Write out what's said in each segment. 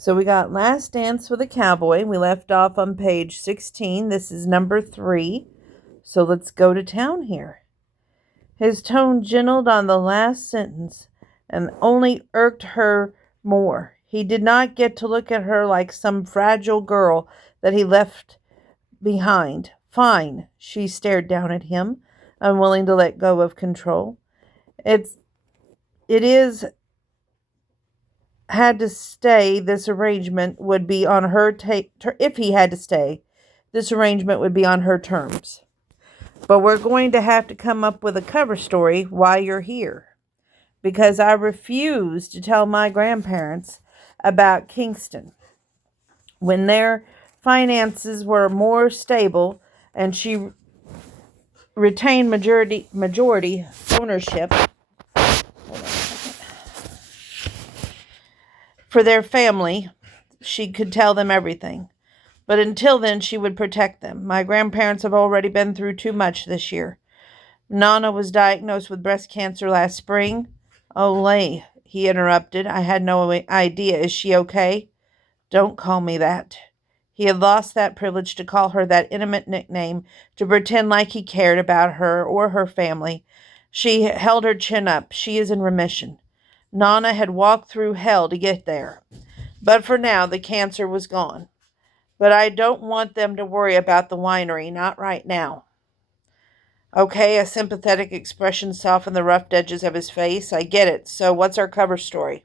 So we got Last Dance with a Cowboy. We left off on page 16. This is number 3. So let's go to town here. His tone gentled on the last sentence and only irked her more. He did not get to look at her like some fragile girl that he left behind. Fine. She stared down at him, unwilling to let go of control. It is had to stay, this arrangement would be on her if he had to stay, this arrangement would be on her terms. But we're going to have to come up with a cover story while you're here, because I refuse to tell my grandparents about Kingston. When their finances were more stable and she retained majority ownership for their family, she could tell them everything. But until then, she would protect them. My grandparents have already been through too much this year. Nana was diagnosed with breast cancer last spring. Olay, he interrupted. I had no idea. Is she okay? Don't call me that. He had lost that privilege to call her that intimate nickname, to pretend like he cared about her or her family. She held her chin up. She is in remission. Nana had walked through hell to get there. But for now, the cancer was gone. But I don't want them to worry about the winery, not right now. Okay, a sympathetic expression softened the rough edges of his face. I get it. So what's our cover story?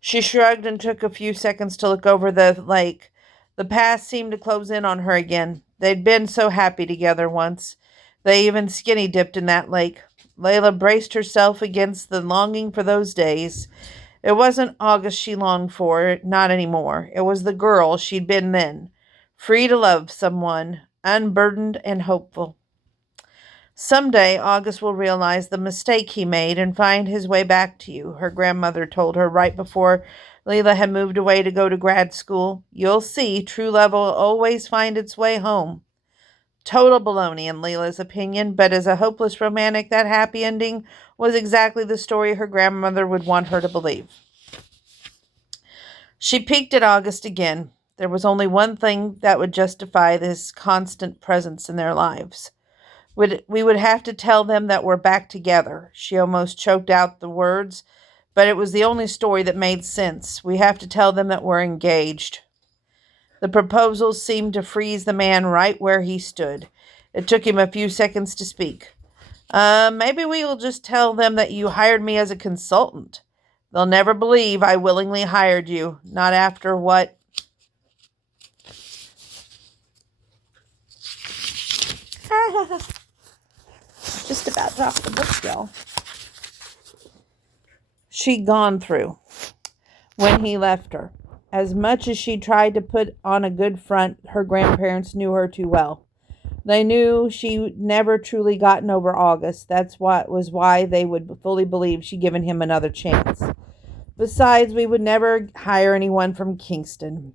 She shrugged and took a few seconds to look over the lake. The past seemed to close in on her again. They'd been so happy together once. They even skinny dipped in that lake. Layla braced herself against the longing for those days. It wasn't August she longed for, not anymore. It was the girl she'd been then, free to love someone, unburdened and hopeful. Someday August will realize the mistake he made and find his way back to you, her grandmother told her right before Layla had moved away to go to grad school. You'll see, true love will always find its way home. Total baloney in Leila's opinion, but as a hopeless romantic, that happy ending was exactly the story her grandmother would want her to believe. She peeked at August again. There was only one thing that would justify this constant presence in their lives. We would have to tell them that we're back together. She almost choked out the words, but it was the only story that made sense. We have to tell them that we're engaged. The proposal seemed to freeze the man right where he stood. It took him a few seconds to speak. Maybe we will just tell them that you hired me as a consultant. They'll never believe I willingly hired you. Not after what... Just about dropped the book, y'all. She'd gone through when he left her. As much as she tried to put on a good front, her grandparents knew her too well. They knew she'd never truly gotten over August. That's why they would fully believe she'd given him another chance. Besides, we would never hire anyone from Kingston.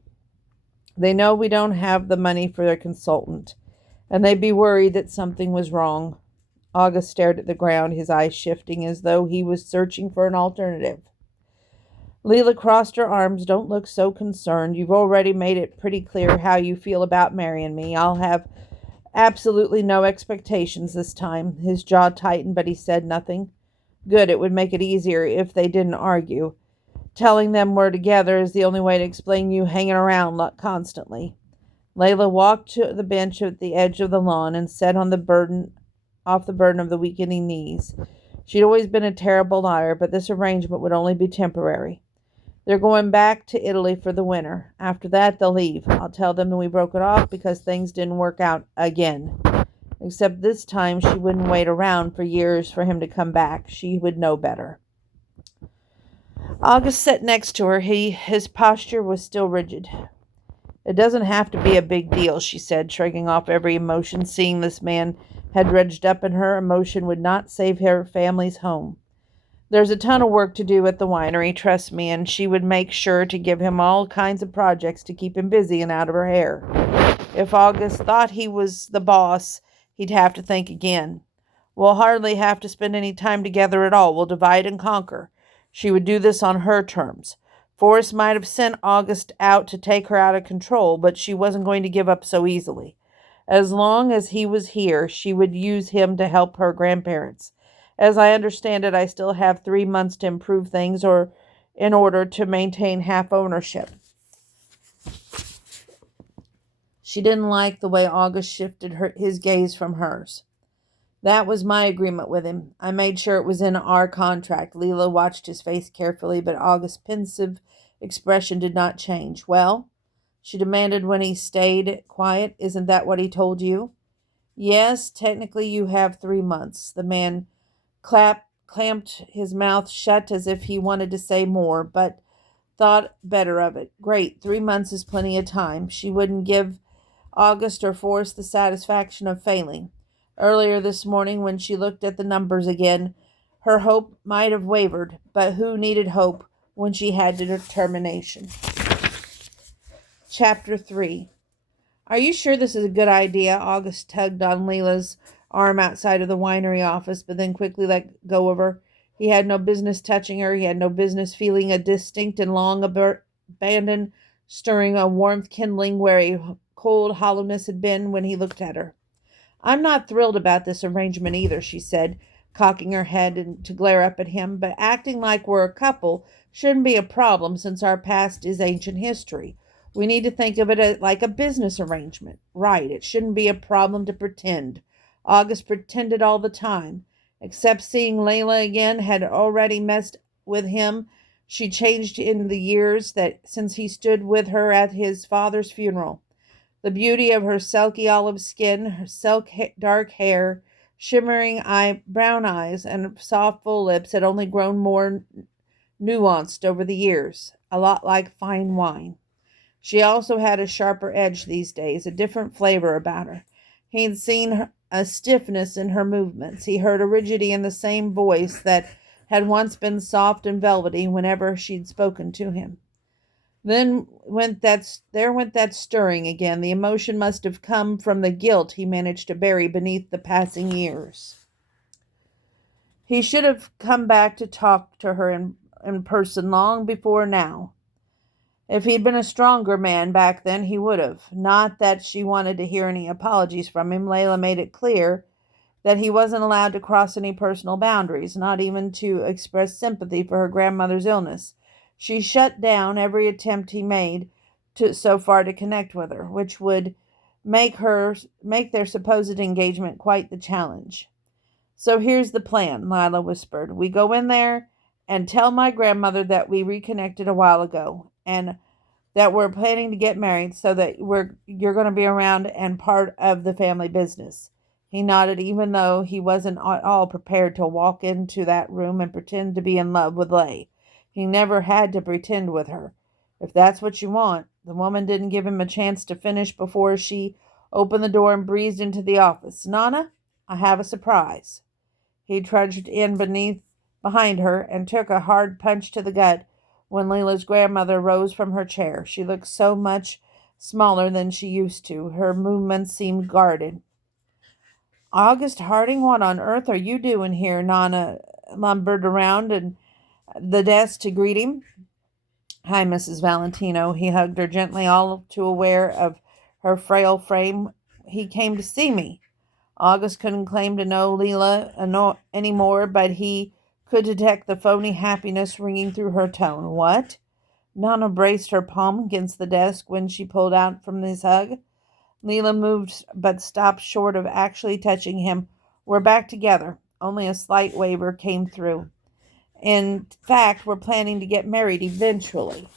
They know we don't have the money for their consultant, and they'd be worried that something was wrong. August stared at the ground, his eyes shifting as though he was searching for an alternative. Leela crossed her arms. Don't look so concerned. You've already made it pretty clear how you feel about marrying me. I'll have absolutely no expectations this time. His jaw tightened, but he said nothing. Good, it would make it easier if they didn't argue. Telling them we're together is the only way to explain you hanging around constantly. Layla walked to the bench at the edge of the lawn and sat on the burden of the weakening knees. She'd always been a terrible liar, but this arrangement would only be temporary. They're going back to Italy for the winter. After that, they'll leave. I'll tell them that we broke it off because things didn't work out again. Except this time she wouldn't wait around for years for him to come back. She would know better. August sat next to her. His posture was still rigid. It doesn't have to be a big deal, she said, shrugging off every emotion. Seeing this man had dredged up in her, emotion would not save her family's home. There's a ton of work to do at the winery, trust me, and she would make sure to give him all kinds of projects to keep him busy and out of her hair. If August thought he was the boss, he'd have to think again. We'll hardly have to spend any time together at all. We'll divide and conquer. She would do this on her terms. Forrest might have sent August out to take her out of control, but she wasn't going to give up so easily. As long as he was here, she would use him to help her grandparents. As I understand it, I still have 3 months to improve things or in order to maintain half ownership. She didn't like the way August shifted his gaze from hers. That was my agreement with him. I made sure it was in our contract. Leela watched his face carefully, but August's pensive expression did not change. Well, she demanded when he stayed quiet. Isn't that what he told you? Yes, technically you have 3 months. The man clamped his mouth shut as if he wanted to say more, but thought better of it. Great, 3 months is plenty of time. She wouldn't give August or Forrest the satisfaction of failing. Earlier this morning, when she looked at the numbers again, her hope might have wavered, but who needed hope when she had determination? Chapter 3. Are you sure this is a good idea? August tugged on Leela's arm outside of the winery office, but then quickly let go of her. He had no business touching her. He had no business feeling a distinct and long abandon stirring a warmth kindling where a cold hollowness had been when he looked at her. I'm not thrilled about this arrangement either, she said, cocking her head to glare up at him, but acting like we're a couple shouldn't be a problem since our past is ancient history. We need to think of it like a business arrangement. Right, it shouldn't be a problem to pretend. August pretended all the time. Except seeing Layla again had already messed with him. She changed in the years that since he stood with her at his father's funeral. The beauty of her silky olive skin, her dark hair, shimmering brown eyes, and soft full lips had only grown more nuanced over the years, a lot like fine wine. She also had a sharper edge these days, a different flavor about her. He'd seen a stiffness in her movements. He heard a rigidity in the same voice that had once been soft and velvety whenever she'd spoken to him. There went that stirring again. The emotion must have come from the guilt he managed to bury beneath the passing years. He should have come back to talk to her in person long before now. If he'd been a stronger man back then, he would have. Not that she wanted to hear any apologies from him. Layla made it clear that he wasn't allowed to cross any personal boundaries, not even to express sympathy for her grandmother's illness. She shut down every attempt he made so far to connect with her, which would make their supposed engagement quite the challenge. So here's the plan, Lila whispered. We go in there and tell my grandmother that we reconnected a while ago and that we're planning to get married so that you're going to be around and part of the family business. He nodded, even though he wasn't at all prepared to walk into that room and pretend to be in love with Lay. He never had to pretend with her. If that's what you want. The woman didn't give him a chance to finish before she opened the door and breezed into the office. Nana, I have a surprise. He trudged in behind her and took a hard punch to the gut when Leila's grandmother rose from her chair. She looked so much smaller than she used to. Her movements seemed guarded. August Harding, what on earth are you doing here? Nana lumbered around and the desk to greet him. Hi, Mrs. Valentino. He hugged her gently, all too aware of her frail frame. He came to see me. August couldn't claim to know Leela anymore, but he could detect the phony happiness ringing through her tone. What? Nana braced her palm against the desk when she pulled out from his hug. Leela moved but stopped short of actually touching him. We're back together. Only a slight waver came through. In fact, we're planning to get married eventually.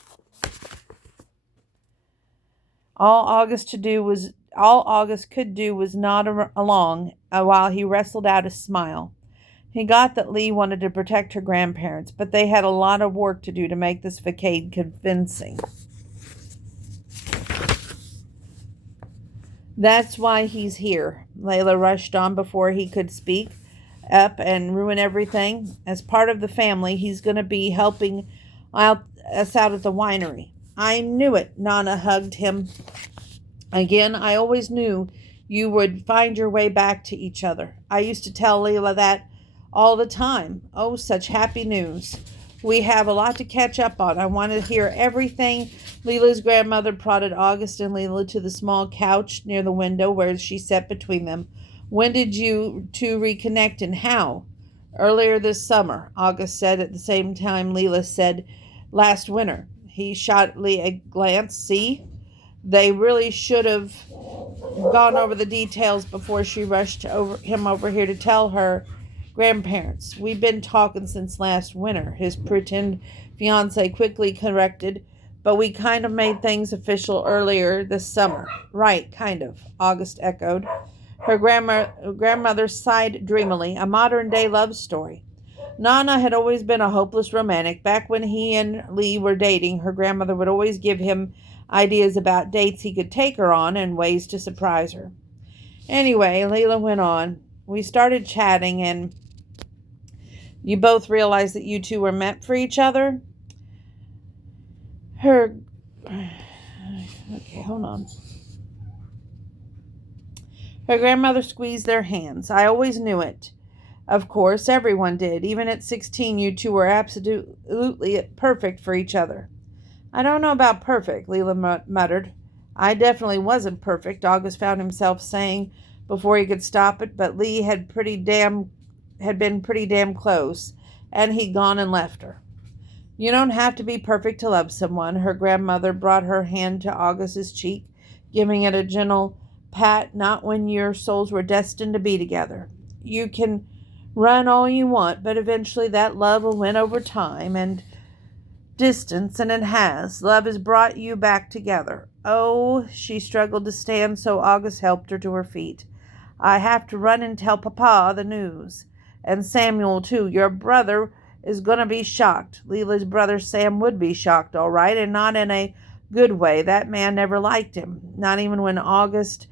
All August could do was nod along while he wrestled out a smile. He got that Lee wanted to protect her grandparents, but they had a lot of work to do to make this facade convincing. That's why he's here. Layla rushed on before he could speak up and ruin everything. As part of the family, he's going to be helping us out at the winery. I knew it. Nana hugged him again. I always knew you would find your way back to each other. I used to tell Layla that all the time. Oh, such happy news. We have a lot to catch up on. I want to hear everything. Leela's grandmother prodded August and Leela to the small couch near the window where she sat between them. When did you two reconnect and how? Earlier this summer, August said at the same time Leela said last winter. He shot Lee a glance. See? They really should have gone over the details before she rushed him over here to tell her grandparents. We've been talking since last winter, his pretend fiance quickly corrected, but we kind of made things official earlier this summer. Right, kind of, August echoed. Her grandmother sighed dreamily. A modern-day love story. Nana had always been a hopeless romantic. Back when he and Lee were dating, her grandmother would always give him ideas about dates he could take her on and ways to surprise her. Anyway, Leela went on. We started chatting and you both realized that you two were meant for each other? Okay, hold on. Her grandmother squeezed their hands. I always knew it. Of course, everyone did. Even at 16, you two were absolutely perfect for each other. I don't know about perfect, Leela muttered. I definitely wasn't perfect, August found himself saying before he could stop it, but Lee had been pretty damn close, and he'd gone and left her. You don't have to be perfect to love someone. Her grandmother brought her hand to August's cheek, giving it a gentle pat, not when your souls were destined to be together. You can run all you want, but eventually that love will win over time and distance, and it has. Love has brought you back together. Oh, she struggled to stand, so August helped her to her feet. I have to run and tell Papa the news. And Samuel, too. Your brother is going to be shocked. Leela's brother Sam would be shocked, all right, and not in a good way. That man never liked him, not even when August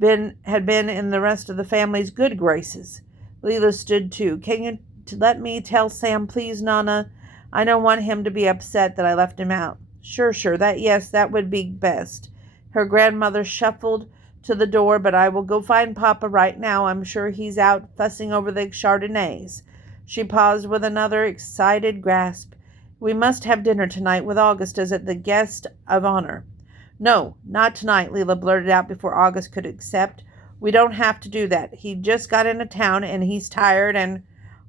had been in the rest of the family's good graces. Leela stood too. Can you let me tell Sam, please, Nana? I don't want him to be upset that I left him out. Sure, that would be best. Her grandmother shuffled to the door, but I will go find Papa right now. I'm sure he's out fussing over the Chardonnays. She paused with another excited grasp. We must have dinner tonight with August as the guest of honor. No, not tonight, Leela blurted out before August could accept. We don't have to do that. He just got into town and he's tired, and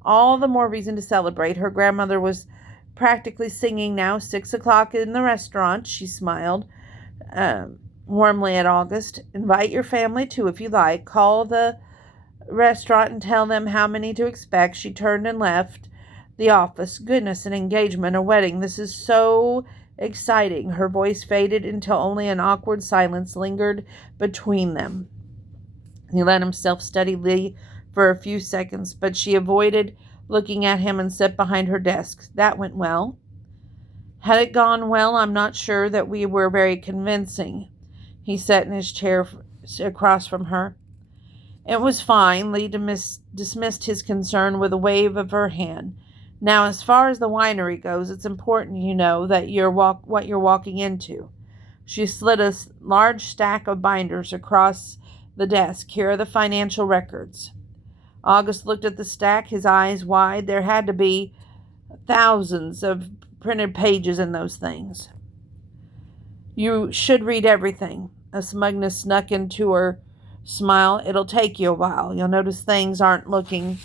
all the more reason to celebrate. Her grandmother was practically singing now. 6 o'clock in the restaurant. She smiled warmly at August. Invite your family too if you like. Call the restaurant and tell them how many to expect. She turned and left the office. Goodness, an engagement, a wedding. This is so exciting. Her voice faded until only an awkward silence lingered between them. He let himself study Lee for a few seconds, but she avoided looking at him and sat behind her desk. That went well. Had it gone well, I'm not sure that we were very convincing. He sat in his chair across from her. It was fine. Lee dismissed his concern with a wave of her hand. Now, as far as the winery goes, it's important, you know, that what you're walking into. She slid a large stack of binders across the desk. Here are the financial records. August looked at the stack, his eyes wide. There had to be thousands of printed pages in those things. You should read everything. A smugness snuck into her smile. It'll take you a while. You'll notice things aren't looking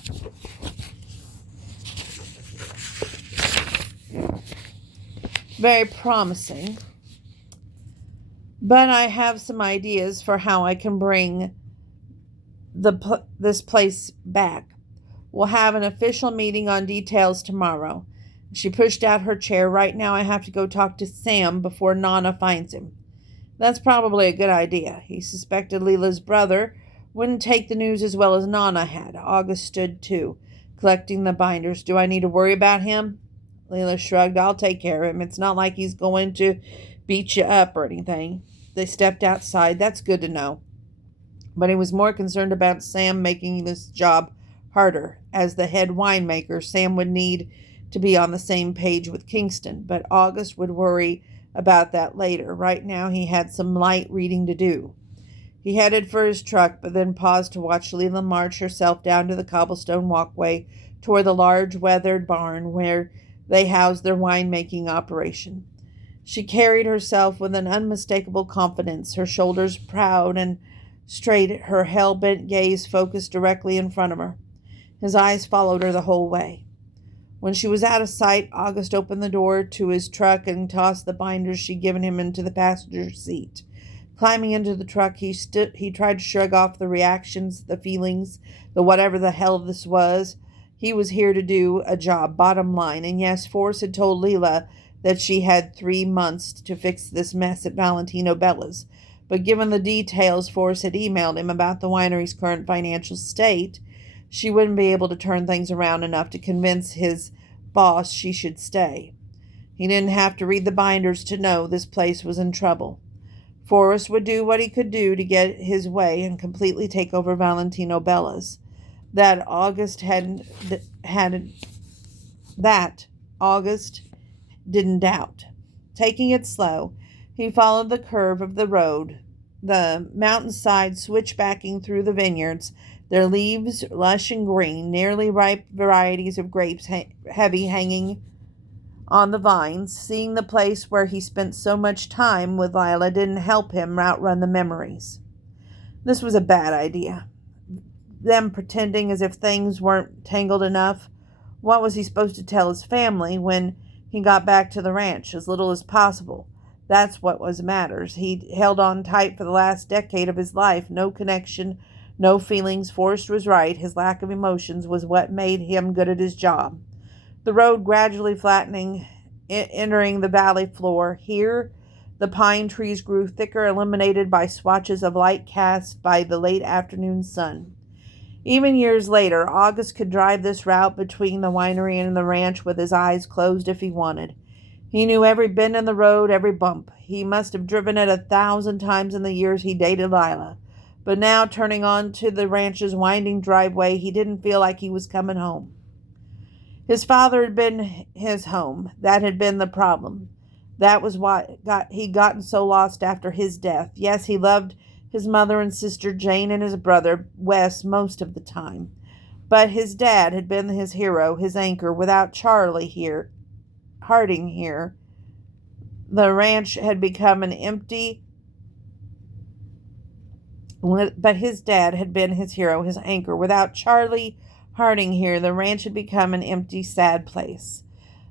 very promising. But I have some ideas for how I can bring this place back. We'll have an official meeting on details tomorrow. She pushed out her chair. Right now I have to go talk to Sam before Nana finds him. That's probably a good idea. He suspected Leela's brother wouldn't take the news as well as Nana had. August stood too, collecting the binders. Do I need to worry about him? Leela shrugged. I'll take care of him. It's not like he's going to beat you up or anything. They stepped outside. That's good to know. But he was more concerned about Sam making this job harder. As the head winemaker, Sam would need to be on the same page with Kingston, but August would worry about that later. Right now he had some light reading to do. He headed for his truck, but then paused to watch Leela march herself down to the cobblestone walkway toward the large weathered barn where they housed their winemaking operation. She carried herself with an unmistakable confidence, her shoulders proud and straight, her hell-bent gaze focused directly in front of her. His eyes followed her the whole way. When she was out of sight, August opened the door to his truck and tossed the binders she'd given him into the passenger seat. Climbing into the truck, he tried to shrug off the reactions, the feelings, the whatever the hell this was. He was here to do a job, bottom line. And yes, Forrest had told Leela that she had 3 months to fix this mess at Valentino Bella's. But given the details Forrest had emailed him about the winery's current financial state, she wouldn't be able to turn things around enough to convince his boss she should stay. He didn't have to read the binders to know this place was in trouble. Forrest would do what he could do to get his way and completely take over Valentino Bella's. August didn't doubt. Taking it slow, he followed the curve of the road, the mountainside switchbacking through the vineyards, their leaves lush and green, nearly ripe varieties of grapes heavy hanging on the vines. Seeing the place where he spent so much time with Lila didn't help him outrun the memories. This was a bad idea. Them pretending as if things weren't tangled enough. What was he supposed to tell his family when he got back to the ranch? As little as possible. That's what was matters. He'd held on tight for the last decade of his life. No connection, no feelings. Forrest was right. His lack of emotions was what made him good at his job. The road gradually flattening, entering the valley floor. Here, the pine trees grew thicker, illuminated by swatches of light cast by the late afternoon sun. Even years later, August could drive this route between the winery and the ranch with his eyes closed if he wanted. He knew every bend in the road, every bump. He must have driven it 1,000 times in the years he dated Lila. But now, turning onto the ranch's winding driveway, he didn't feel like he was coming home. His father had been his home. That had been the problem. That was why he'd gotten so lost after his death. Yes, he loved his mother and sister Jane and his brother Wes most of the time. But his dad had been his hero, his anchor. Without Harding here, the ranch had become an empty. But his dad had been his hero, his anchor. Without Charlie Harding here, the ranch had become an empty, sad place.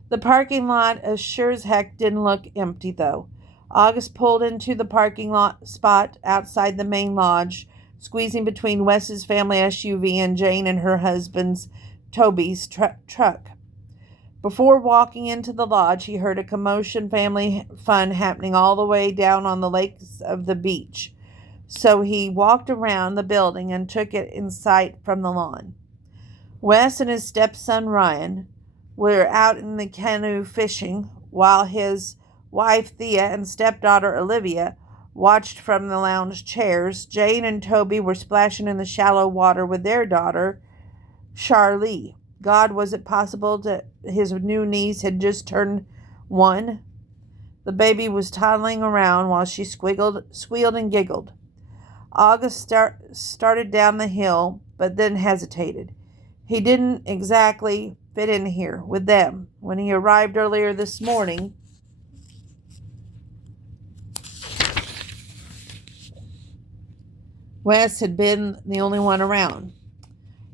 The parking lot as sure as heck didn't look empty, though. August pulled into the parking lot spot outside the main lodge, squeezing between Wes's family SUV and Jane and her husband's Toby's truck. Before walking into the lodge, he heard a commotion, family fun happening all the way down on the lakes of the beach. So he walked around the building and took it in sight from the lawn. Wes and his stepson Ryan were out in the canoe fishing, while his wife Thea and stepdaughter Olivia watched from the lounge chairs. Jane and Toby were splashing in the shallow water with their daughter, Charlie. God, was it possible that his new niece had just turned 1? The baby was toddling around while she squealed and giggled. August started down the hill, but then hesitated. He didn't exactly fit in here with them. When he arrived earlier this morning, Wes had been the only one around.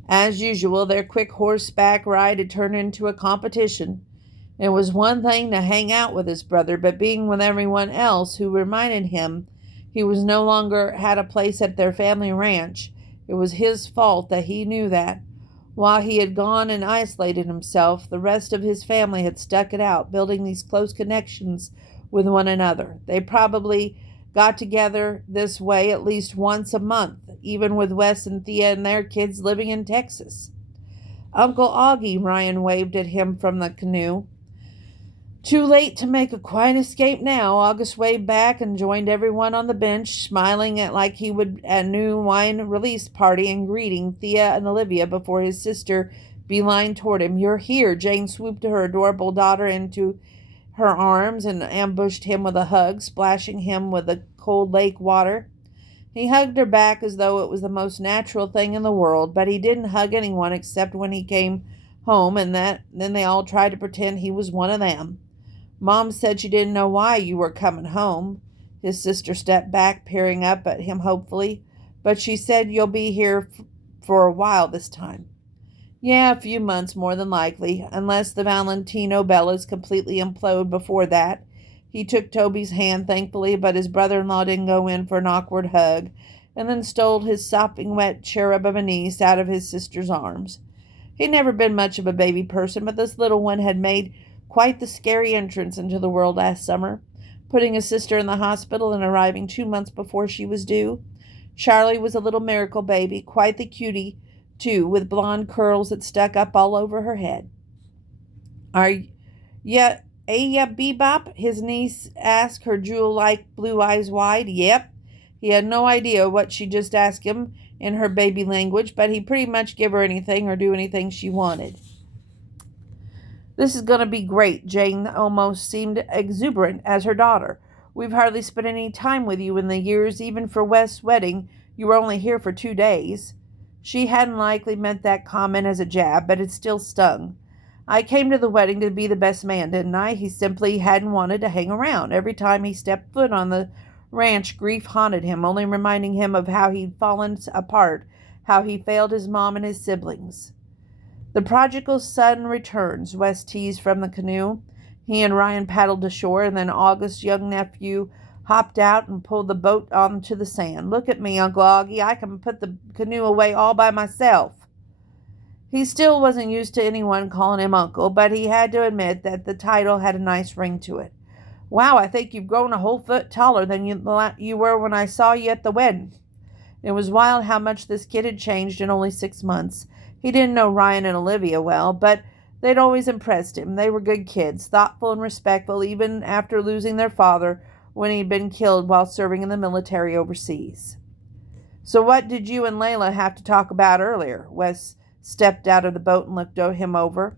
As usual, their quick horseback ride had turned into a competition. It was one thing to hang out with his brother, but being with everyone else who reminded him he was no longer had a place at their family ranch. It was his fault that he knew that. While he had gone and isolated himself, the rest of his family had stuck it out, building these close connections with one another. They probably got together this way at least once a month, even with Wes and Thea and their kids living in Texas. Uncle Augie, Ryan waved at him from the canoe. Too late to make a quiet escape now. August waved back and joined everyone on the bench, smiling like he would at a new wine release party and greeting Thea and Olivia before his sister beelined toward him. "You're here." Jane swooped her adorable daughter into her arms and ambushed him with a hug, splashing him with the cold lake water. He hugged her back as though it was the most natural thing in the world, but he didn't hug anyone except when he came home, and then they all tried to pretend he was one of them. Mom said she didn't know why you were coming home. His sister stepped back, peering up at him hopefully. But she said you'll be here for a while this time. Yeah, a few months more than likely, unless the Valentino Bellas completely implode before that. He took Toby's hand thankfully, but his brother-in-law didn't go in for an awkward hug, and then stole his sopping wet cherub of a niece out of his sister's arms. He'd never been much of a baby person, but this little one had made quite the scary entrance into the world last summer, putting his sister in the hospital and arriving 2 months before she was due. Charlie was a little miracle baby, quite the cutie, too, with blonde curls that stuck up all over her head. Are ya Bebop? His niece asked, her jewel-like blue eyes wide. Yep. He had no idea what she just asked him in her baby language, but he pretty much give her anything or do anything she wanted. This is going to be great. Jane almost seemed exuberant as her daughter. We've hardly spent any time with you in the years. Even for West's wedding, you were only here for 2 days. She hadn't likely meant that comment as a jab, but it still stung. I came to the wedding to be the best man, didn't I? He simply hadn't wanted to hang around. Every time he stepped foot on the ranch, grief haunted him, only reminding him of how he'd fallen apart, how he failed his mom and his siblings. The prodigal son returns, West teased from the canoe. He and Ryan paddled ashore, and then August's young nephew hopped out and pulled the boat onto the sand. Look at me, Uncle Augie. I can put the canoe away all by myself. He still wasn't used to anyone calling him uncle, but he had to admit that the title had a nice ring to it. Wow, I think you've grown a whole foot taller than you were when I saw you at the wedding. It was wild how much this kid had changed in only 6 months. He didn't know Ryan and Olivia well, but they'd always impressed him. They were good kids, thoughtful and respectful, even after losing their father when he'd been killed while serving in the military overseas. So what did you and Layla have to talk about earlier? Wes stepped out of the boat and looked him over.